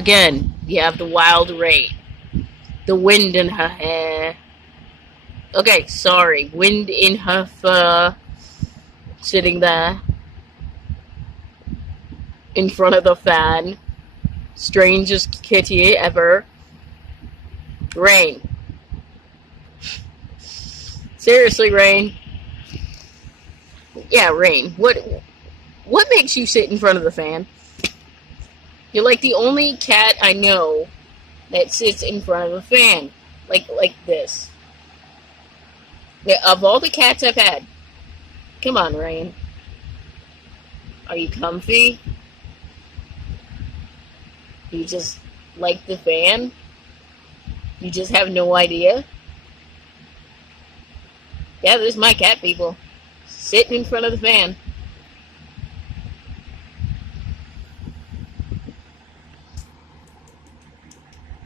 Again, you have the wild Rain. The wind in her hair. Okay, sorry. Wind in her fur. Sitting there. In front of the fan. Strangest kitty ever. Rain. Seriously, Rain. Yeah, Rain. What makes you sit in front of the fan? You're like the only cat I know that sits in front of a fan. Like this. Yeah, of all the cats I've had. Come on, Rain. Are you comfy? You just like the fan? You just have no idea? Yeah, this is my cat, people. Sitting in front of the fan.